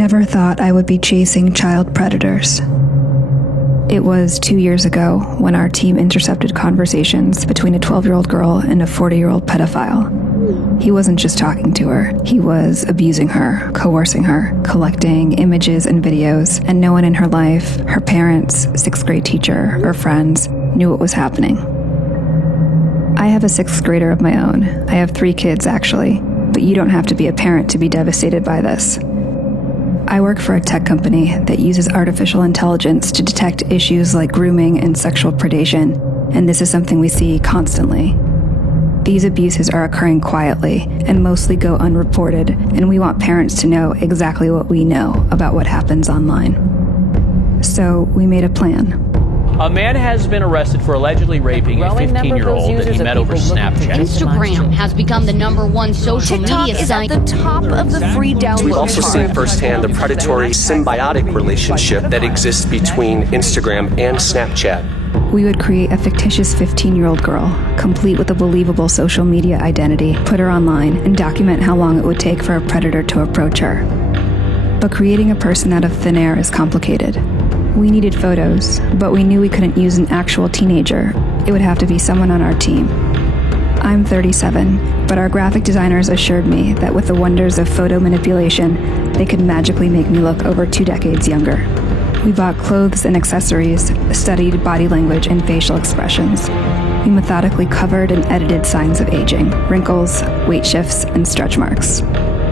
never thought I would be chasing child predators. It was 2 years ago when our team intercepted conversations between a 12-year-old girl and a 40-year-old pedophile. He wasn't just talking to her, he was abusing her, coercing her, collecting images and videos, and no one in her life, her parents, sixth grade teacher, or friends, knew what was happening. I have a sixth grader of my own. I have 3 kids, actually, but you don't have to be a parent to be devastated by this. I work for a tech company that uses artificial intelligence to detect issues like grooming and sexual predation, and this is something we see constantly. These abuses are occurring quietly and mostly go unreported, and we want parents to know exactly what we know about what happens online. So we made a plan. A man has been arrested for allegedly raping a 15-year-old that he met over Snapchat. Instagram has become the #1 social media site. At the top of the free download. We've also seen firsthand the predatory symbiotic relationship that exists between Instagram and Snapchat. We would create a fictitious 15-year-old girl, complete with a believable social media identity, put her online, and document how long it would take for a predator to approach her. But creating a person out of thin air is complicated. We needed photos, but we knew we couldn't use an actual teenager. It would have to be someone on our team. I'm 37, but our graphic designers assured me that with the wonders of photo manipulation, they could magically make me look over 2 decades younger. We bought clothes and accessories, studied body language and facial expressions. We methodically covered and edited signs of aging, wrinkles, weight shifts, and stretch marks.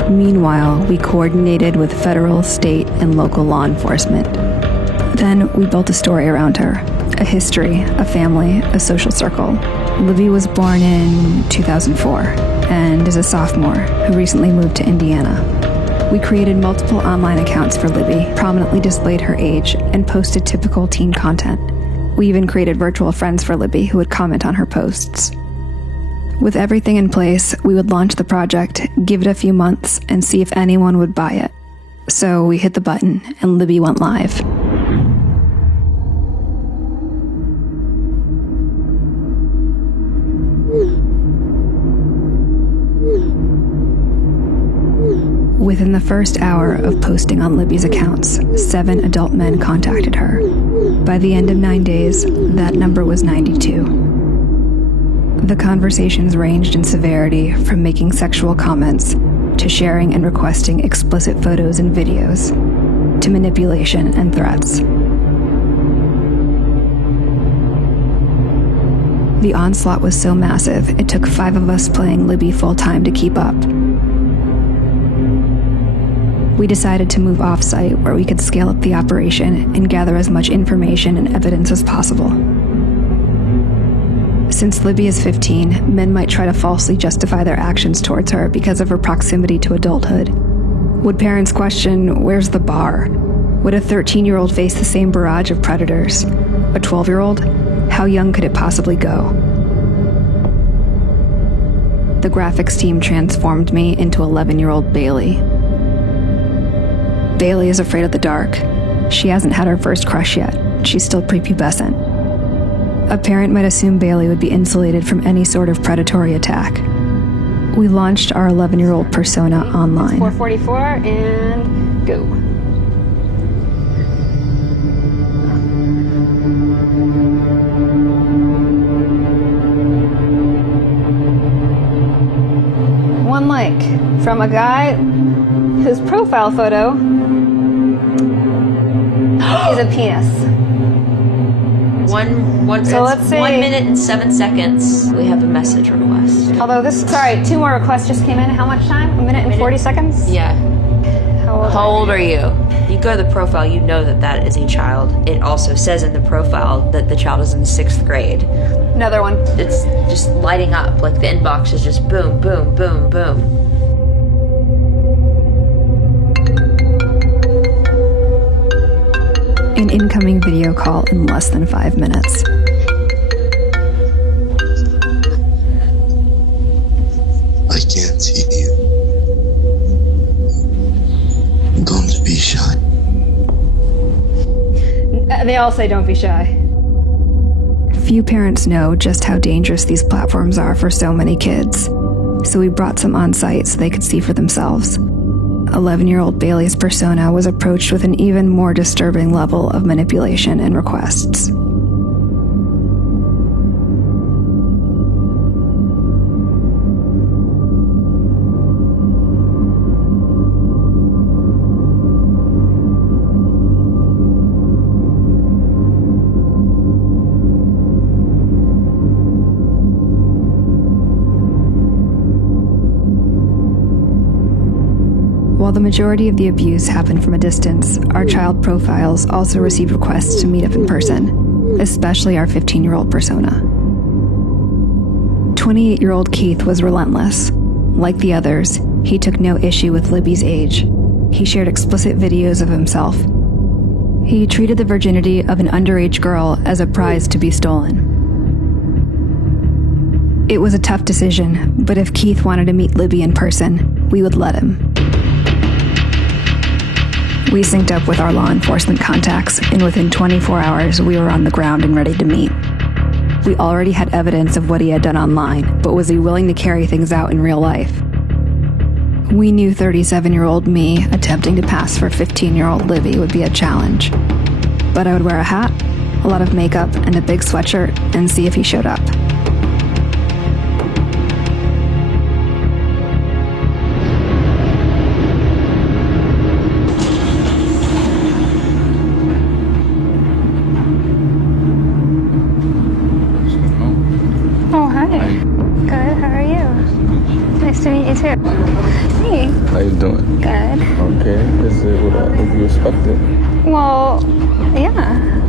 Meanwhile, we coordinated with federal, state, and local law enforcement. Then we built a story around her, a history, a family, a social circle. Libby was born in 2004 and is a sophomore who recently moved to Indiana. We created multiple online accounts for Libby, prominently displayed her age, and posted typical teen content. We even created virtual friends for Libby who would comment on her posts. With everything in place, we would launch the project, give it a few months, and see if anyone would buy it. So we hit the button, and Libby went live. Within the first hour of posting on Libby's accounts, 7 adult men contacted her. By the end of 9 days, that number was 92. The conversations ranged in severity from making sexual comments to sharing and requesting explicit photos and videos to manipulation and threats. The onslaught was so massive, it took 5 of us playing Libby full-time to keep up. We decided to move off-site where we could scale up the operation and gather as much information and evidence as possible. Since Libby is 15, men might try to falsely justify their actions towards her because of her proximity to adulthood. Would parents question, where's the bar? Would a 13-year-old face the same barrage of predators? A 12-year-old? How young could it possibly go? The graphics team transformed me into 11-year-old Bailey. Bailey is afraid of the dark. She hasn't had her first crush yet. She's still prepubescent. A parent might assume Bailey would be insulated from any sort of predatory attack. We launched our 11-year-old persona online. 444 and go. One like from a guy whose profile photo is a penis. So let's say 1 minute and 7 seconds. We have a message request. Although sorry, 2 more requests just came in. How much time? 1 minute and 40 seconds? Yeah. How old are you? You go to the profile, you know that is a child. It also says in the profile that the child is in 6th grade. Another one. It's just lighting up, like the inbox is just boom, boom, boom, boom. An incoming video call in less than 5 minutes. I can't see you. Don't be shy. They all say don't be shy. Few parents know just how dangerous these platforms are for so many kids, so we brought some on site so they could see for themselves. 11-year-old Bailey's persona was approached with an even more disturbing level of manipulation and requests. While the majority of the abuse happened from a distance, our child profiles also received requests to meet up in person, especially our 15-year-old persona. 28-year-old Keith was relentless. Like the others, he took no issue with Libby's age. He shared explicit videos of himself. He treated the virginity of an underage girl as a prize to be stolen. It was a tough decision, but if Keith wanted to meet Libby in person, we would let him. We synced up with our law enforcement contacts, and within 24 hours, we were on the ground and ready to meet. We already had evidence of what he had done online, but was he willing to carry things out in real life? We knew 37-year-old me attempting to pass for 15-year-old Libby would be a challenge. But I would wear a hat, a lot of makeup, and a big sweatshirt, and see if he showed up. Nice to meet you too. Hey. How you doing? Good. Okay. Is it what you expected? Well, yeah.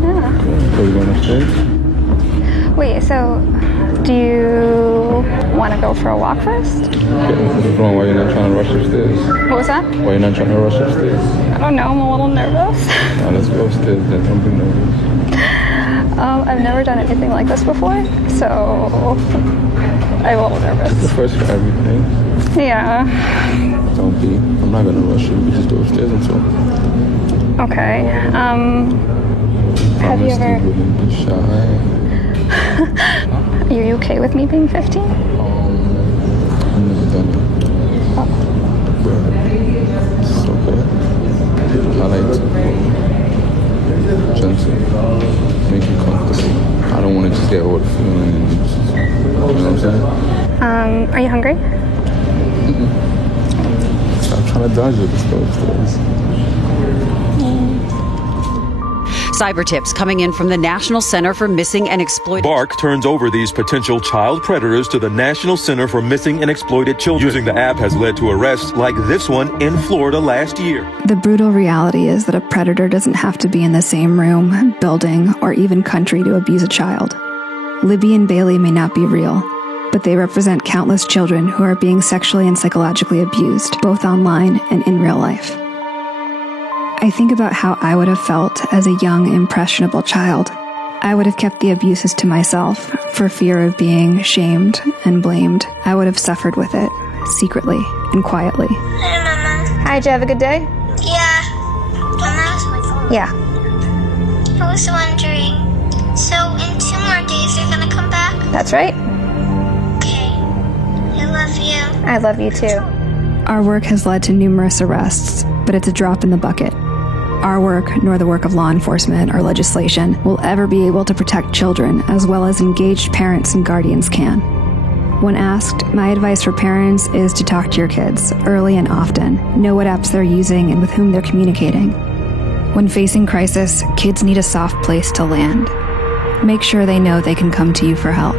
Okay. So you going upstairs? Wait, so do you want to go for a walk first? Okay. What's wrong? Why you're not trying to rush upstairs? What was that? Why you're not trying to rush upstairs? I don't know. I'm a little nervous. Now let's go upstairs then. Don't be nervous. I've never done anything like this before, so I'm a little nervous. It's the first for everything. Yeah. Don't be. I'm not gonna rush you. We just go upstairs and talk. Okay. Have you ever? You wouldn't be shy. Are you okay with me being 15? I've never done it. But it's okay. I like to gentle, make you comfortable. I don't want to just get all the feeling and just, you know what I'm saying? Are you hungry? I'm trying to dodge it. Let's go upstairs. Cyber tips coming in from the National Center for Missing and Exploited. Bark turns over these potential child predators to the National Center for Missing and Exploited Children. Using the app has led to arrests like this one in Florida last year. The brutal reality is that a predator doesn't have to be in the same room, building, or even country to abuse a child. Libby and Bailey may not be real, but they represent countless children who are being sexually and psychologically abused, both online and in real life. I think about how I would have felt as a young, impressionable child. I would have kept the abuses to myself for fear of being shamed and blamed. I would have suffered with it, secretly and quietly. Hi, Mama. Hi, did you have a good day? Yeah. Mama? Yeah. I was wondering, so in 2 more days you're gonna come back? That's right. Okay. I love you. I love you too. Our work has led to numerous arrests, but it's a drop in the bucket. Our work, nor the work of law enforcement or legislation, will ever be able to protect children as well as engaged parents and guardians can. When asked, my advice for parents is to talk to your kids early and often, know what apps they're using and with whom they're communicating. When facing crisis, kids need a soft place to land. Make sure they know they can come to you for help.